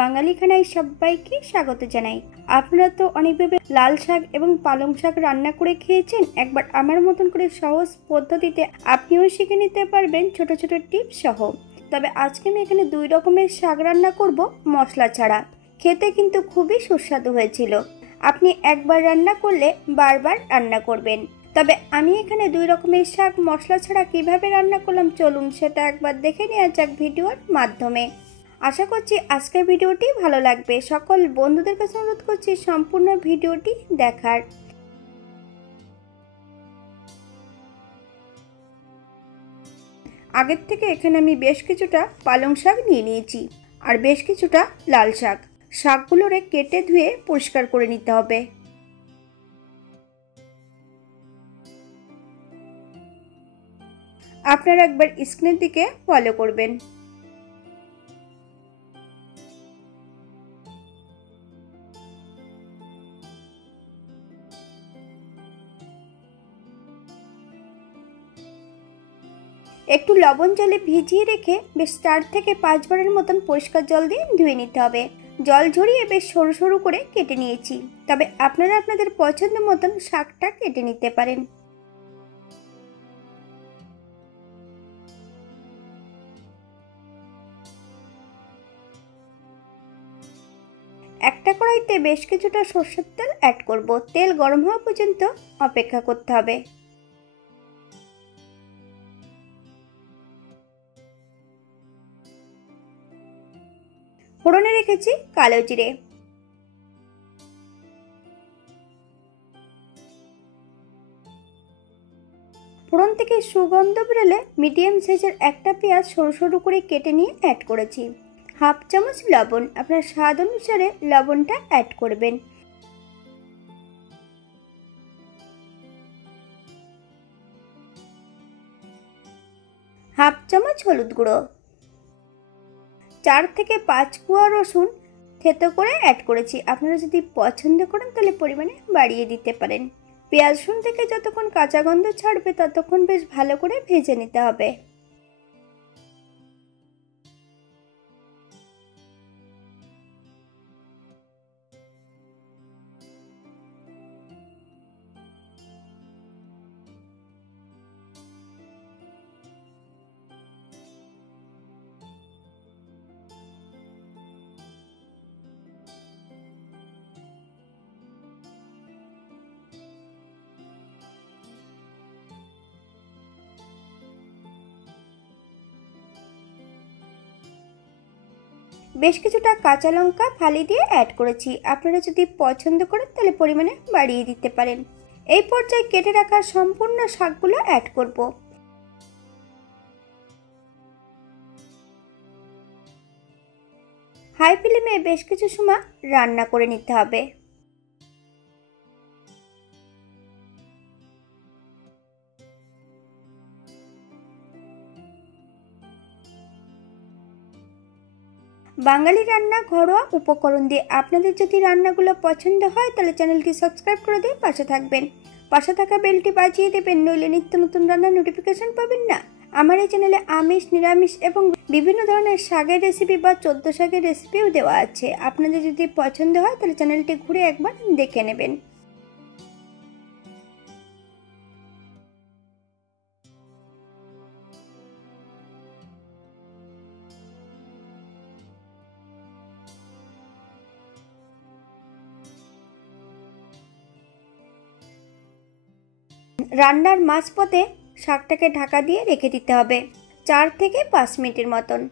বাঙালি খানায় সবাইকে স্বাগত জানাই। আপনারা তো অনেকভাবে লাল শাক এবং পালং শাক রান্না করে খেয়েছেন। একবার আমার মতন করে সহজ পদ্ধতিতে আপনিও শিখে নিতে পারবেন ছোট ছোট টিপস সহ। তবে আজকে আমি এখানে 2 রকমের শাক রান্না করব মশলা ছাড়া। খেতে কিন্তু খুবই সুস্বাদু হয়েছিল। আপনি একবার রান্না করলে বারবার রান্না করবেন। তবে আমি এখানে 2 রকমের শাক মশলা ছাড়া কিভাবে রান্না করলাম চলুন সেটা একবার দেখে নেওয়া যাক ভিডিওর মাধ্যমে। আশা করছি আজকের ভিডিওটি ভালো লাগবে। সকল বন্ধুদের কাছে অনুরোধ করছি সম্পূর্ণ ভিডিওটি দেখার। আগের থেকে এখানে আমি বেশ কিছুটা পালং শাক নিয়ে নিয়েছি আর বেশ কিছুটা লাল শাক। শাকগুলোরে কেটে ধুয়ে পরিষ্কার করে নিতে হবে। আপনারা একবার স্ক্রিনের দিকে ফলো করবেন। একটু লবণ জলে ভিজিয়ে রেখে বেশ 4 থেকে 5 বারের মতন পরিষ্কার জল দিয়ে ধুয়ে নিতে হবে। জল ঝরিয়ে বেশ সরু সরু করে কেটে নিয়েছি। তবে আপনারা আপনাদের পছন্দ মতন শাকটা কেটে নিতে পারেন। একটা কড়াইতে বেশ কিছুটা সরষের তেল অ্যাড করব। তেল গরম হওয়া পর্যন্ত অপেক্ষা করতে হবে। ফোড়নে রেখেছি কালো জিরে, ফোড়ন থেকে সুগন্ধ বেরোলে মিডিয়াম সাইজের একটা পেঁয়াজ সরু সরু করে কেটে নিয়ে অ্যাড করেছি। হাফ চামচ লবণ, আপনার স্বাদ অনুসারে লবণটা অ্যাড করবেন। হাফ চামচ হলুদ গুঁড়ো, 4 থেকে 5 কোয়া রসুন থেতো করে অ্যাড করেছি। আপনারা যদি পছন্দ করেন তাহলে পরিমাণে বাড়িয়ে দিতে পারেন। পেঁয়াজ রসুন থেকে যতক্ষণ কাঁচা গন্ধ ছাড়বে ততক্ষণ বেশ ভালো করে ভেজে নিতে হবে। বেশ কিছুটা কাঁচা লঙ্কা ফালি দিয়ে অ্যাড করেছি। আপনারা যদি পছন্দ করেন তাহলে পরিমাণে বাড়িয়ে দিতে পারেন। এই পর্যায়ে কেটে রাখা সম্পূর্ণ শাকগুলো অ্যাড করব। হাই ফ্লেমে বেশ কিছু সময় রান্না করে নিতে হবে। বাঙালি রান্না ঘরোয়া উপকরণ দিয়ে আপনাদের যদি রান্নাগুলো পছন্দ হয় তাহলে চ্যানেলটি সাবস্ক্রাইব করে দিয়ে পাশে থাকবেন। পাশে থাকা বেলটি বাজিয়ে দেবেন, নইলে নিত্য নতুন রান্নার নোটিফিকেশন পাবেন না। আমার এই চ্যানেলে আমিষ, নিরামিষ এবং বিভিন্ন ধরনের শাকের রেসিপি বা 14 শাকের রেসিপিও দেওয়া আছে। আপনাদের যদি পছন্দ হয় তাহলে চ্যানেলটি ঘুরে একবার দেখে নেবেন। রান্নার মাঝপথে শাকটাকে ঢাকা দিয়ে রেখে দিতে হবে 4 থেকে 5 মিনিটের মতন।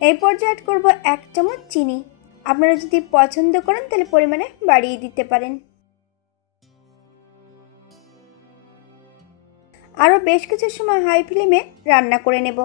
এই পর্যায়ে অ্যাড করব 1 চামচ চিনি। আপনারা যদি পছন্দ করেন তাহলে পরিমাণে বাড়িয়ে দিতে পারেন। আরও বেশ কিছু সময় হাই ফ্লেমে রান্না করে নেব।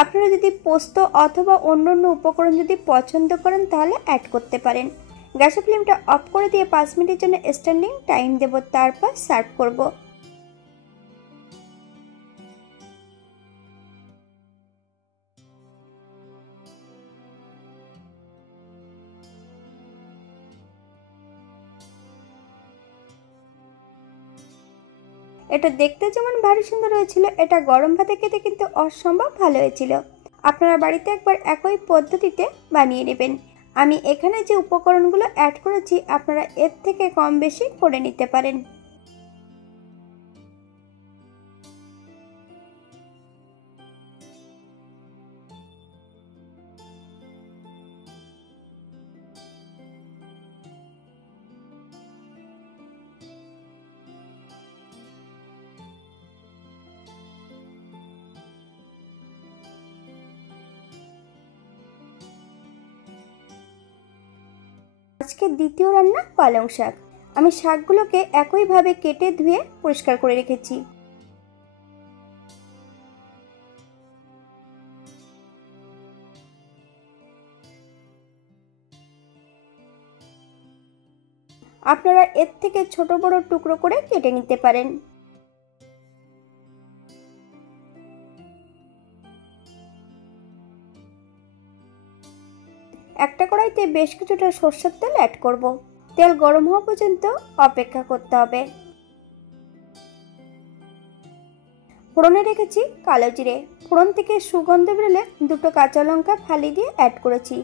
আপনারা যদি পোস্ত অথবা অন্যান্য উপকরণ যদি পছন্দ করেন তাহলে অ্যাড করতে পারেন। গ্যাসের ফ্লেমটা অফ করে দিয়ে 5 মিনিটের জন্য স্ট্যান্ডিং টাইম দেব, তারপর সার্ভ করব। এটা দেখতে যেমন ভারী সুন্দর হয়েছিল, এটা গরম ভাতে খেতে কিন্তু অসম্ভব ভালো হয়েছিল। আপনারা বাড়িতে একবার একই পদ্ধতিতে বানিয়ে নেবেন। আমি এখানে যে উপকরণগুলো অ্যাড করেছি আপনারা এর থেকে কম বেশি করে নিতে পারেন। আজকে দ্বিতীয় রান্না পালং শাক। আমি শাকগুলোকে একইভাবে কেটে ধুয়ে পরিষ্কার করে রেখেছি। আপনারা এর থেকে ছোট বড় টুকরো করে কেটে নিতে পারেন। একটা কড়াইতে বেশ কিছুটা সরষের তেল অ্যাড করব। তেল গরম হওয়া পর্যন্ত অপেক্ষা করতে হবে। ফোড়নে রেখেছি কালো জিরে। ফোড়ন থেকে সুগন্ধ বেরোলে দুটো কাঁচা লঙ্কা ফালি দিয়ে অ্যাড করেছি।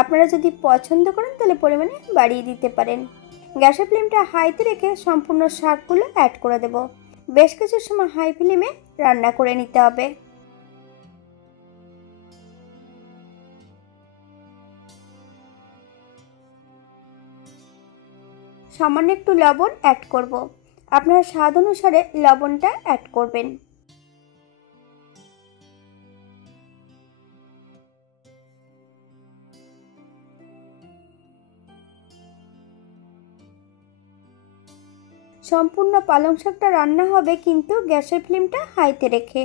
আপনারা যদি পছন্দ করেন তাহলে পরিমাণে বাড়িয়ে দিতে পারেন। গ্যাসের ফ্লেমটা হাইতে রেখে সম্পূর্ণ শাকগুলো অ্যাড করে দেব। বেশ কিছু সময় হাই ফ্লেমে রান্না করে নিতে হবে। সামান্য একটু লবণ অ্যাড করব। আপনারা স্বাদ অনুসারে লবণটা অ্যাড করবেন। সম্পূর্ণ পালং শাকটা রান্না হবে কিন্তু গ্যাসের ফ্লেমটা হাইতে রেখে।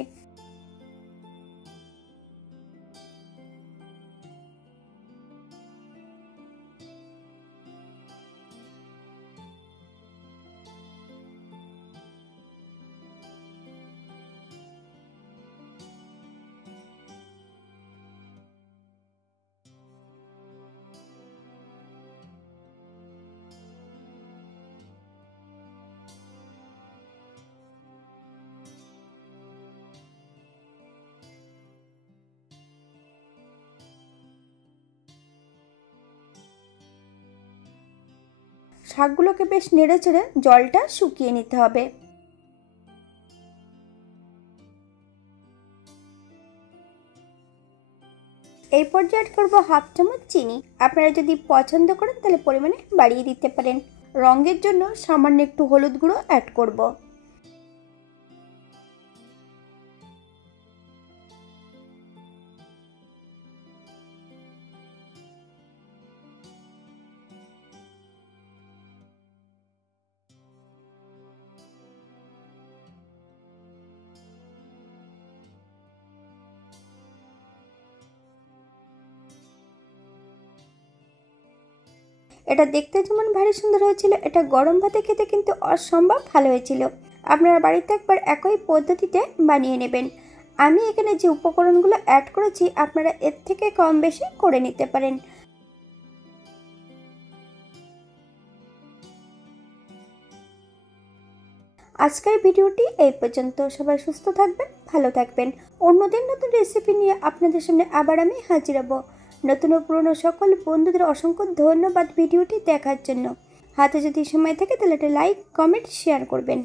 শাকগুলোকে বেশ নেড়ে চেড়ে জলটা শুকিয়ে নিতে হবে। এই পর্যায়ে অ্যাড করব হাফ চামচ চিনি। আপনারা যদি পছন্দ করেন তাহলে পরিমাণে বাড়িয়ে দিতে পারেন। রঙের জন্য সামান্য একটু হলুদ গুঁড়ো অ্যাড করব। এটা দেখতে যেমন ভারী সুন্দর হয়েছিল, এটা গরম ভাতে খেতে কিন্তু অসম্ভব ভালো হয়েছিল। আপনারা বাড়িতে একবার একই পদ্ধতিতে বানিয়ে নেবেন। আমি এখানে যে উপকরণগুলো অ্যাড করেছি আপনারা এর থেকে কম বেশি করে নিতে পারেন। আজকের ভিডিওটি এই পর্যন্ত। সবাই সুস্থ থাকবেন, ভালো থাকবেন। অন্যদিন নতুন রেসিপি নিয়ে আপনাদের সামনে আবার আমি হাজির হব। নতুন ও পুরনো সকল বন্ধুদের অসংখ্য ধন্যবাদ ভিডিওটি দেখার জন্য। হাতে যদি সময় থাকে তাহলে একটা লাইক, কমেন্ট, শেয়ার করবেন।